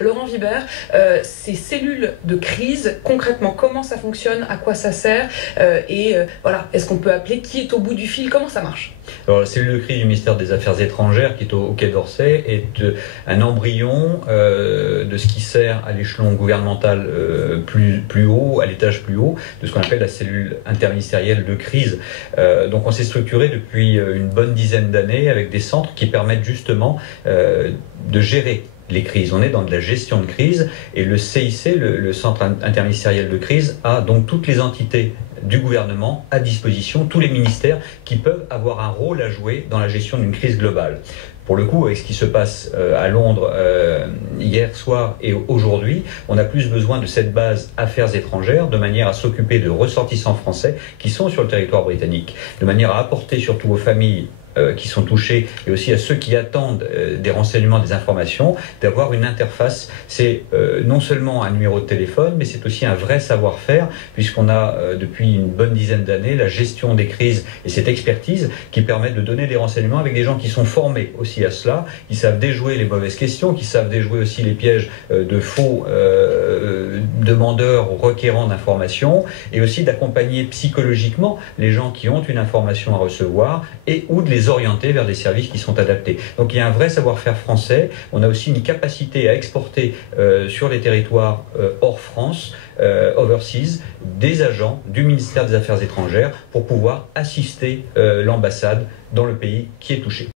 Laurent Vibert, ces cellules de crise, concrètement, comment ça fonctionne, à quoi ça sert voilà, est-ce qu'on peut appeler qui est au bout du fil, comment ça marche? Alors, la cellule de crise du ministère des Affaires étrangères, qui est au Quai d'Orsay, est un embryon de ce qui sert à l'échelon gouvernemental plus haut, à l'étage plus haut, de ce qu'on appelle la cellule interministérielle de crise. Donc on s'est structuré depuis une bonne dizaine d'années avec des centres qui permettent justement de gérer les crises. On est dans de la gestion de crise et le CIC, le Centre interministériel de crise, a donc toutes les entités du gouvernement à disposition, tous les ministères qui peuvent avoir un rôle à jouer dans la gestion d'une crise globale. Pour le coup, avec ce qui se passe à Londres hier soir et aujourd'hui, on a plus besoin de cette base affaires étrangères de manière à s'occuper de ressortissants français qui sont sur le territoire britannique, de manière à apporter surtout aux familles qui sont touchés et aussi à ceux qui attendent des renseignements, des informations, d'avoir une interface. C'est non seulement un numéro de téléphone, mais c'est aussi un vrai savoir-faire, puisqu'on a depuis une bonne dizaine d'années la gestion des crises et cette expertise qui permet de donner des renseignements avec des gens qui sont formés aussi à cela, qui savent déjouer les mauvaises questions, qui savent déjouer aussi les pièges de faux demandeurs ou requérants d'informations, et aussi d'accompagner psychologiquement les gens qui ont une information à recevoir et ou de les orienter vers des services qui sont adaptés. Donc il y a un vrai savoir-faire français. On a aussi une capacité à exporter sur les territoires hors France, overseas, des agents du ministère des Affaires étrangères pour pouvoir assister l'ambassade dans le pays qui est touché.